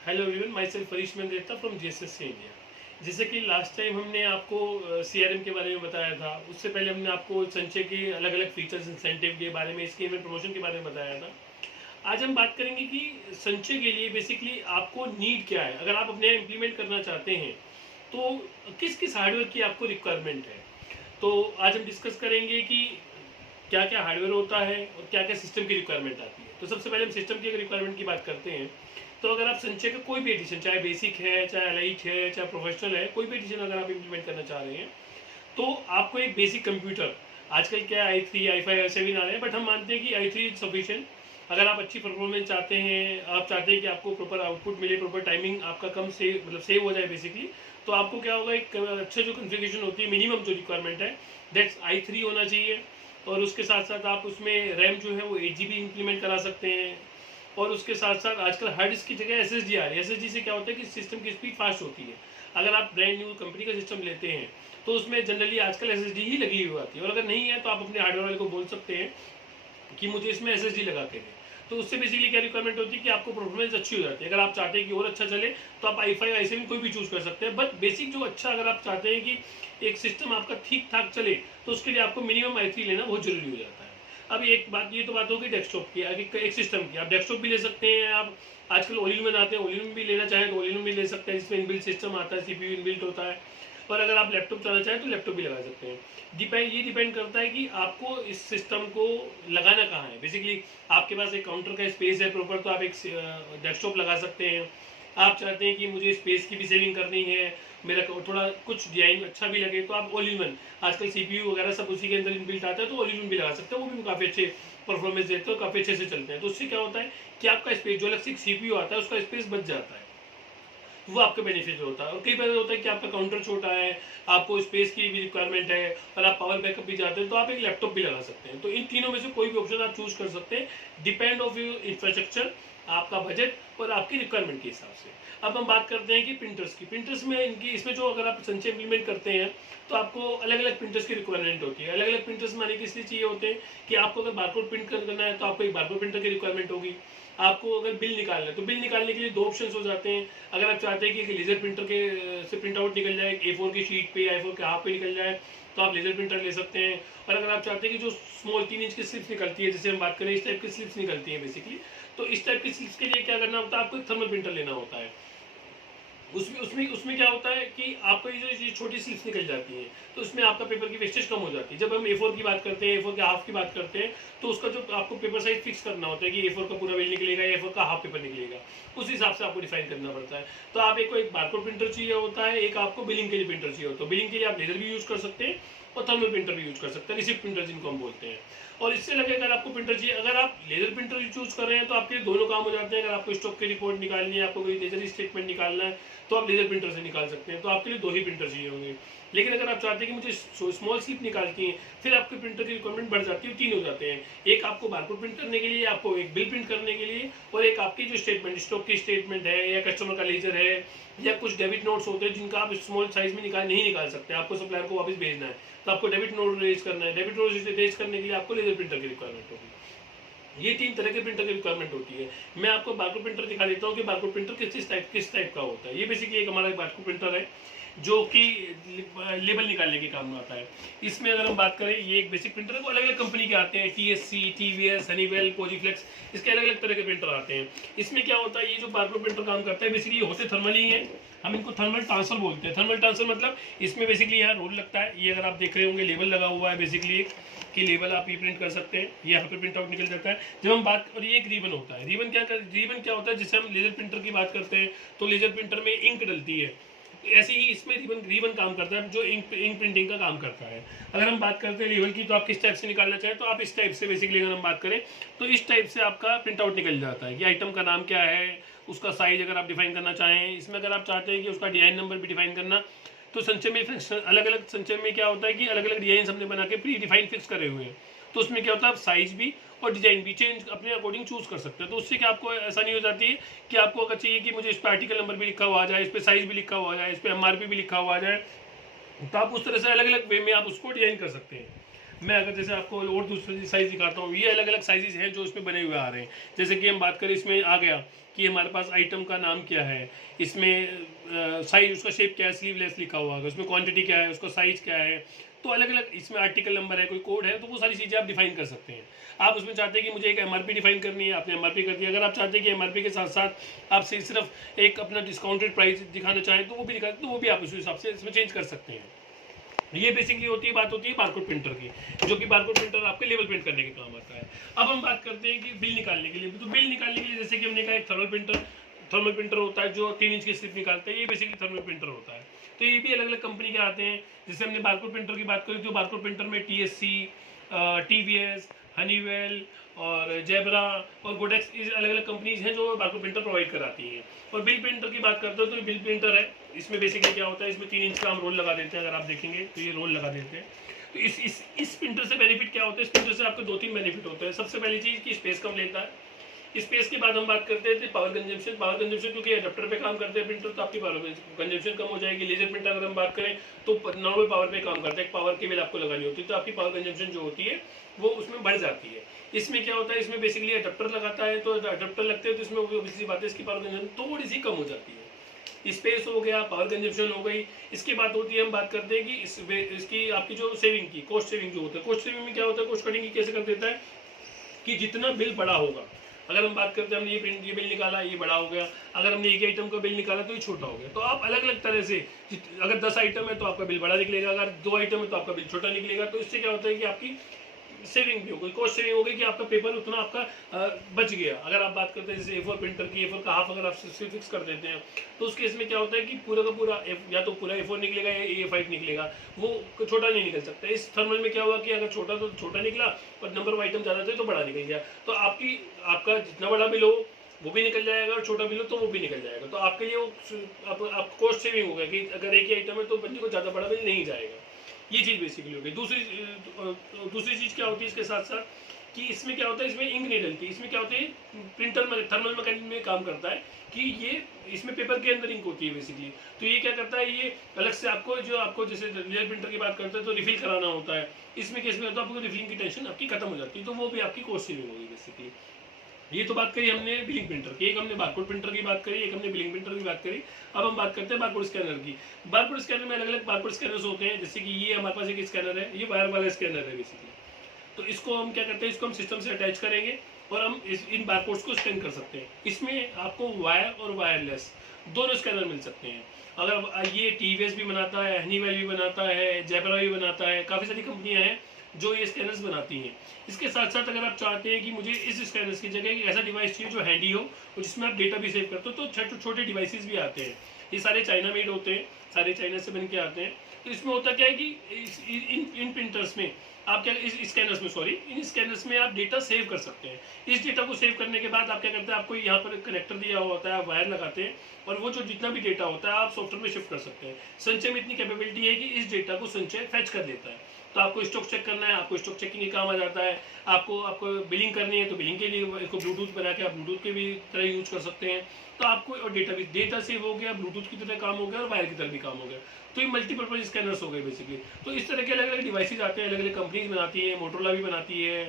Hello everyone, my self Paresh Mehta from GSSC India. जैसे कि last time हमने आपको सीआरएम के बारे में बताया था, उससे पहले हमने आपको संचय के अलग अलग फीचर्स, इंसेंटिव के बारे में, स्कीम एंड प्रमोशन के बारे में बताया था। आज हम बात करेंगे कि संचय के लिए बेसिकली आपको नीड क्या है। अगर आप अपने यहाँ इम्प्लीमेंट करना चाहते हैं तो किस किस हार्डवेयर की आपको रिक्वायरमेंट है। तो आज हम डिस्कस करेंगे कि क्या क्या हार्डवेयर होता है और क्या क्या सिस्टम की रिक्वायरमेंट आती है। तो सबसे पहले हम सिस्टम की रिक्वायरमेंट की बात करते हैं। तो अगर आप संचय का कोई भी एडिशन, चाहे बेसिक है, चाहे एलाइट है, चाहे प्रोफेशनल है, कोई भी एडिशन अगर आप इम्प्लीमेंट करना चाह रहे हैं तो आपको एक बेसिक कंप्यूटर, आजकल क्या i3 i5 i7 आ रहे हैं, बट हम मानते हैं कि i3 इज सफिशिएंट। अगर आप अच्छी परफॉर्मेंस चाहते हैं, आप चाहते हैं कि आपको प्रॉपर आउटपुट मिले, प्रॉपर टाइमिंग आपका कम से मतलब सेव हो जाए बेसिकली, तो आपको क्या होगा, एक अच्छा जो कन्फिगरेशन होती है, मिनिमम जो रिक्वायरमेंट है दैट्स i3 होना चाहिए। और उसके साथ साथ आप उसमें रैम जो है वो 8 GB इंप्लीमेंट करा सकते हैं। और उसके साथ साथ आजकल हार्ड डिस्क की जगह SSD आ रही है। SSD से क्या होता है कि सिस्टम की स्पीड फास्ट होती है। अगर आप ब्रांड न्यू कंपनी का सिस्टम लेते हैं तो उसमें जनरली आजकल SSD ही लगी हुई आती है, और अगर नहीं है तो आप अपने हार्डवेयर वाले को बोल सकते हैं कि मुझे इसमें SSD लगा के दें। तो उससे बेसिकली क्या रिक्वायरमेंट होती है कि आपको परफॉर्मेंस अच्छी हो जाती है। अगर आप चाहते हैं कि और अच्छा चले तो आप i5 i7 कोई भी चूज कर सकते हैं, बट बेसिक जो अच्छा, अगर आप चाहते हैं कि एक सिस्टम आपका ठीक ठाक चले तो उसके लिए आपको मिनिमम i3 लेना बहुत जरूरी हो जाता है। अब एक बात, ये तो बात होगी डेस्कटॉप की, एक सिस्टम की। आप डेस्कटॉप भी ले सकते हैं, आप आजकल ओलिन में आते हैं, ओलिन में भी लेना चाहें तो ओलिन में भी ले सकते हैं, जिसमें इनबिल्ट सिस्टम आता है, CPU इनबिल्ट होता है। और अगर आप लैपटॉप चलाना चाहें तो लैपटॉप भी लगा सकते हैं। ये डिपेंड करता है कि आपको इस सिस्टम को लगाना कहाँ है। बेसिकली आपके पास एक काउंटर का स्पेस है प्रॉपर, तो आप एक डेस्कटॉप लगा सकते हैं। आप चाहते हैं कि मुझे स्पेस की भी सेविंग करनी है, मेरा थोड़ा कुछ डिजाइन अच्छा भी लगे, तो आप ऑल इन वन, आजकल CPU वगैरह सब उसी के अंदर इनबिल्ट आता है, तो ऑल इन वन भी लगा सकते हैं। वो भी काफ़ी अच्छे परफॉर्मेंस देते हैं, काफ़ी अच्छे से चलते हैं। तो उससे क्या होता है कि आपका स्पेस जो अलग से CPU आता है उसका स्पेस बच जाता है, वो आपका बेनिफिट होता है। और कई बार होता है कि आपका काउंटर छोटा है, आपको स्पेस की भी रिक्वायरमेंट है और आप पावर बैकअप भी चाहते हैं, तो आप एक लैपटॉप भी लगा सकते हैं। तो इन तीनों में से कोई भी ऑप्शन आप चूज कर सकते हैं, डिपेंड ऑफ योर इंफ्रास्ट्रक्चर, आपका बजट और आपकी रिक्वायरमेंट के हिसाब से। अब हम बात करते हैं कि प्रिंटर्स की। प्रिंटर्स में इनकी, इसमें जो अगर आप संचय इंप्लीमेंट करते हैं तो आपको अलग अलग प्रिंटर्स की रिक्वायरमेंट होती है। अलग अलग प्रिंटर्स माने कि इसलिए चाहिए होते हैं कि आपको अगर बारकोड प्रिंट करना है तो आपको एक बारकोड प्रिंटर की रिक्वायरमेंट होगी। आपको अगर बिल निकालना है तो बिल निकालने के लिए दो ऑप्शंस हो जाते हैं। अगर आप चाहते हैं कि लेजर प्रिंटर के से प्रिंट आउट निकल जाए, A4 की शीट पे, A4 के हाफ पे निकल जाए, तो आप लेजर प्रिंटर ले सकते हैं। और अगर आप चाहते हैं कि जो स्मॉल 3 इंच की स्लिप्स निकलती है, जैसे हम बात करें इस टाइप की स्लिप्स निकलती है बेसिकली, तो इस टाइप की स्लिप्स के लिए क्या करना होता है, आपको एक थर्मल प्रिंटर लेना होता है। उसमें उसमें उसमें क्या होता है कि आपको ये जो छोटी स्लिप्स निकल जाती हैं, तो उसमें आपका पेपर की वेस्टेज कम हो जाती है। जब हम A4 की बात करते हैं, A4 के हाफ की बात करते हैं, तो उसका जो आपको पेपर साइज फिक्स करना होता है कि A4 का पूरा बिल निकलेगा या A4 का हाफ पेपर निकलेगा, उस हिसाब से आपको डिफाइन करना पड़ता है। तो आप एक बारकोड प्रिंटर चाहिए होता है, एक आपको बिलिंग के लिए प्रिंटर चाहिए होता है। बिलिंग के लिए आप लेजर भी यूज कर सकते हैं और थर्मल प्रिंटर भी यूज कर सकते हैं, रिसिप्ट प्रिंटर जिनको हम बोलते हैं। और इससे लगे अगर आपको प्रिंटर चाहिए, अगर आप लेजर प्रिंटर चूज कर रहे हैं तो आपके दोनों काम हो जाते हैं। अगर आपको स्टॉक की रिपोर्ट निकालनी है, आपको कोई लेजर स्टेटमेंट निकालना है, तो आप लेजर प्रिंटर से निकाल सकते हैं। तो आपके लिए दो ही प्रिंटर चाहिए होंगे। लेकिन अगर आप चाहते हैं कि मुझे स्मॉल स्लिप निकालती है, फिर आपके प्रिंटर की रिक्वायरमेंट बढ़ जाती है, तीन हो जाते हैं। एक आपको बारकोड प्रिंट करने के लिए, आपको एक बिल प्रिंट करने के लिए, और एक आपकी जो स्टेटमेंट, स्टॉक की स्टेटमेंट है या कस्टमर का लेजर है या कुछ डेबिट नोट्स होते हैं जिनका आप स्मॉल साइज में नहीं निकाल सकते, आपको सप्लायर को वापस भेजना है, तो आपको डेबिट नोट रेज करना है। डेबिट नोट रेज करने के लिए आपको लेजर प्रिंटर की रिक्वायरमेंट होगी। ये तीन तरह के प्रिंटर की रिक्वायरमेंट होती है। मैं आपको बारकोड प्रिंटर दिखा देता हूँ कि बारकोड प्रिंटर किस टाइप का होता है। ये बेसिकली एक हमारा बारकोड प्रिंटर है जो कि लेबल निकालने के काम में आता है। इसमें अगर हम बात करें, ये एक बेसिक प्रिंटर है, वो अलग अलग कंपनी के आते हैं, TSC, TVS, हनीवेल, पॉलीफ्लेक्स, इसके अलग अलग तरह के प्रिंटर आते हैं। इसमें क्या होता है, ये जो बारकोड प्रिंटर काम करता है बेसिकली होते थर्मल ही है। हम इनको थर्मल ट्रांसफर बोलते हैं। थर्मल ट्रांसफर मतलब इसमें बेसिकली यहाँ रोल लगता है। ये अगर आप देख रहे होंगे लेबल लगा हुआ है बेसिकली, कि लेबल आप ये प्रिंट कर सकते हैं, ये यहाँ पे प्रिंट आउट निकल जाता है। जब हम बात, और ये एक रिबन होता है। रिबन क्या होता है, जिससे हम लेजर प्रिंटर की बात करते हैं तो लेजर प्रिंटर में इंक डलती है, ऐसे ही इसमें रिबन काम करता है जो इंक प्रिंटिंग का काम करता है। अगर हम बात करते हैं लेवल की, तो आप किस टाइप से निकालना चाहें तो आप इस टाइप से, बेसिकली अगर हम बात करें तो इस टाइप से आपका प्रिंट आउट निकल जाता है कि आइटम का नाम क्या है, उसका साइज अगर आप डिफाइन करना चाहें। इसमें अगर आप चाहते हैं कि उसका डिजाइन नंबर भी डिफाइन करना, तो संचय में अलग अलग, संचय में क्या होता है कि अलग अलग डिजाइन हमने बना के प्री डिफाइन फिक्स करे हुए हैं। तो उसमें क्या होता है, आप साइज भी और डिजाइन भी चेंज अपने अकॉर्डिंग चूज कर सकते हैं। तो उससे क्या आपको आसानी हो जाती है कि आपको अगर चाहिए कि मुझे इस पर आर्टिकल नंबर भी लिखा हुआ आ जाए, इस पर साइज भी लिखा हुआ आ जाए, इस पर MRP भी लिखा हुआ आ जाए, तो आप उस तरह से अलग अलग वे में आप उसको डिजाइन कर सकते हैं। मैं अगर जैसे आपको और दूसरी साइज़ दिखाता हूँ, ये अलग अलग साइजेस हैं जो इसमें बने हुए आ रहे हैं। जैसे कि हम बात करें, इसमें आ गया कि हमारे पास आइटम का नाम क्या है, इसमें साइज उसका शेप क्या है, स्लीवलेस लिखा हुआ है, उसमें क्वांटिटी क्या है, उसका साइज़ क्या है। तो अलग अलग इसमें आर्टिकल नंबर है, कोई कोड है, तो वो सारी चीज़ें आप डिफाइन कर सकते हैं। आप उसमें चाहते हैं कि मुझे एक एमआरपी डिफाइन करनी है, आपने एमआरपी कर दिया। अगर आप चाहते हैं कि एमआरपी के साथ साथ आप सिर्फ एक अपना डिस्काउंटेड प्राइस दिखाना चाहें तो वो भी दिखा, तो वो भी आप उस हिसाब से इसमें चेंज कर सकते हैं। ये बेसिकली बात होती है बारकोड प्रिंटर की, जो कि बारकोड प्रिंटर आपके लेवल प्रिंट करने के काम आता है। अब हम बात करते हैं कि बिल निकालने के लिए। तो बिल निकालने के लिए जैसे कि हमने कहा, एक थर्मल प्रिंटर होता है जो 3 इंच की स्लिप निकालता है, ये बेसिकली थर्मल प्रिंटर होता है। तो ये भी अलग अलग कंपनी के आते हैं। जैसे हमने बारकोड प्रिंटर की बात करी, तो बारकोड प्रिंटर में TSC, TVS, हनीवेल और जेब्रा और गोडेक्स, ये अलग अलग कंपनीज हैं जो बारकोड प्रिंटर प्रोवाइड कराती हैं। और बिल प्रिंटर की बात करते हो तो बिल प्रिंटर है, इसमें बेसिकली क्या होता है, इसमें 3 इंच का हम रोल लगा देते हैं। अगर आप देखेंगे तो ये रोल लगा देते हैं। तो इस प्रिंटर से बेनिफिट क्या होता है, इस प्रिंटर से आपको 2-3 बेनिफिट होते हैं। सबसे पहली चीज़ कि स्पेस कम लेता है। स्पेस के बाद हम बात करते हैं पावर कंजम्पशन, क्योंकि अडेप्टर पे काम करते हैं प्रिंटर, तो आपकी पावर कंजम्पशन कम हो जाएगी। लेजर प्रिंटर अगर हम बात करें तो नॉर्मल पावर पे काम करता है, पावर केबल आपको लगानी होती है, तो आपकी पावर कंजम्पशन जो होती है वो उसमें बढ़ जाती है। इसमें क्या होता है, इसमें बेसिकली अडेप्टर लगाता है, तो अडेप्टर लगते हैं तो इसमें ऑब्वियसली बात है इसकी पावर कंजम्पशन थोड़ी सी कम हो जाती है। स्पेस हो गया, पावर कंजम्पशन हो गई। इसके बाद होती है, हम बात करते हैं कि इसकी आपकी जो सेविंग की कॉस्ट सेविंग जो होता है, कॉस्ट सेविंग में क्या होता है, कॉस्ट कटिंग की कैसे कर देता है कि जितना बिल बड़ा होगा, अगर हम बात करते हैं हमने ये बिल निकाला, ये बड़ा हो गया। अगर हमने एक आइटम का बिल निकाला तो ये छोटा हो गया। तो आप अलग अलग तरह से, अगर 10 आइटम है तो आपका बिल बड़ा निकलेगा, अगर 2 आइटम है तो आपका बिल छोटा निकलेगा। तो इससे क्या होता है कि आपकी सेविंग भी हो गई, कॉस्ट सेविंग हो गई, कि आपका पेपर उतना आपका बच गया। अगर आप बात करते हैं जैसे A4 प्रिंटर की, A4 का हाफ अगर आप फिक्स कर देते हैं तो उस केस में क्या होता है कि पूरा का पूरा या तो पूरा A4 निकलेगा या A5 निकलेगा, वो छोटा नहीं निकल सकता। इस थर्मल में क्या हुआ कि अगर छोटा तो छोटा निकला और नंबर ऑफ आइटम ज़्यादा थे तो बड़ा निकल गया। तो आपका जितना बड़ा बिल हो वो भी निकल जाएगा और छोटा बिल हो तो वो भी निकल जाएगा। तो आपके लिए वो आप कॉस्ट सेविंग होगा कि अगर एक ही आइटम है तो बंदे को ज़्यादा बड़ा बिल नहीं जाएगा। ये चीज़ बेसिकली होगी। दूसरी चीज़ क्या होती है इसके साथ साथ कि इसमें क्या होता है, इसमें इंक नहीं डलती। इसमें क्या होता है, प्रिंटर में थर्मल मैकेनिज्म में काम करता है कि ये इसमें पेपर के अंदर इंक होती है बेसिकली। तो ये क्या करता है, ये अलग से आपको जैसे लेयर प्रिंटर की बात करते हैं तो रिफिल कराना होता है। इसमें केस में होता है आपको रिफिलिंग की टेंशन आपकी खत्म हो जाती है, तो वो भी आपकी कॉस्ट सेविंग होगी बेसिकली। ये तो बात करी हमने बिलिंग प्रिंटर की, एक हमने बारकोड प्रिंटर की बात करी, एक हमने बिलिंग प्रिंटर की बात करी। अब हम बात करते हैं बारकोड स्कैनर की। बारकोड स्कैनर में अलग अलग बारकोड स्कैनर्स होते हैं। जैसे कि ये हमारे पास एक स्कैनर है, ये वायर वाला स्कैनर है बेसिकली। तो इसको हम क्या करते हैं, इसको हम सिस्टम से अटैच करेंगे और हम इन बारकोड्स को स्कैन कर सकते हैं। इसमें आपको वायर और वायरलेस दोनों स्कैनर मिल सकते हैं। अगर ये TVS भी बनाता है, हनीवेल भी बनाता है, जेब्रा भी बनाता है, काफ़ी सारी कंपनियां हैं जो ये स्कैनर्स बनाती हैं। इसके साथ साथ अगर आप चाहते हैं कि मुझे इस स्कैनर्स की जगह एक ऐसा डिवाइस चाहिए जो हैंडी हो और जिसमें आप डेटा भी सेव करते हो, तो छोटे डिवाइसेस भी आते हैं। ये सारे चाइना मेड होते हैं, सारे चाइना से बन के आते हैं। तो इसमें होता क्या है कि इन प्रिंटर्स में आप क्या इन स्कैनर्स में आप डेटा सेव कर सकते हैं। इस डेटा को सेव करने के बाद आप क्या करते हैं, आपको यहाँ पर कनेक्टर दिया हुआ होता है, आप वायर लगाते हैं और वो जो जितना भी डेटा होता है आप सॉफ्टवेयर में शिफ्ट कर सकते हैं। संचय में इतनी कैपेबिलिटी है कि इस डेटा को संचय फैच कर देता है। तो आपको स्टॉक चेक करना है, आपको स्टॉक चेकिंग के काम आ जाता है। आपको बिलिंग करनी है तो बिलिंग के लिए इसको ब्लूटूथ बना के आप ब्लूटूथ के भी तरह यूज कर सकते हैं। तो आपको और डेटा सेव हो गया, ब्लूटूथ की तरह काम हो गया और वायर की तरह भी काम हो गया। तो ये मल्टीपर्पज स्कैनर्स हो गए बेसिकली। तो इस तरह के अलग अलग डिवाइसेज आते हैं, अलग अलग कंपनीज बनाती है, मोटोरोला भी बनाती है,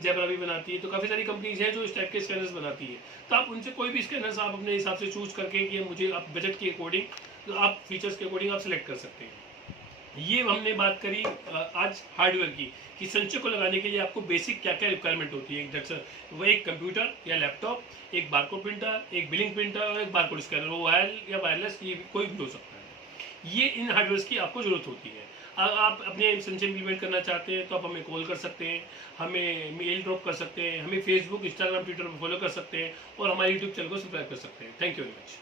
जेब्रा भी बनाती है। तो काफ़ी सारी कंपनीज हैं जो इस टाइप के स्कैनर्स बनाती है। तो आप उनसे कोई भी स्कैनर्स आप अपने हिसाब से चूज करके कि मुझे आप बजट के अकॉर्डिंग, तो आप फीचर्स के अकॉर्डिंग आप सेलेक्ट कर सकते हैं। ये हमने बात करी आज हार्डवेयर की, कि संचय को लगाने के लिए आपको बेसिक क्या क्या रिक्वायरमेंट होती है। वो एक कंप्यूटर या लैपटॉप, एक बारकोड प्रिंटर, एक बिलिंग प्रिंटर और एक बारकोड स्कैनर, वो वायर या वायरलेस, ये कोई भी हो सकता है। ये इन हार्डवेयर की आपको ज़रूरत होती है। आप अपने संचय इम्प्लीमेंट करना चाहते हैं तो आप हमें कॉल कर सकते हैं, हमें मेल ड्रॉप कर सकते हैं, हमें फेसबुक, इंस्टाग्राम, ट्विटर पर फॉलो कर सकते हैं और हमारे यूट्यूब चैनल को सब्सक्राइब कर सकते हैं। Thank you very much.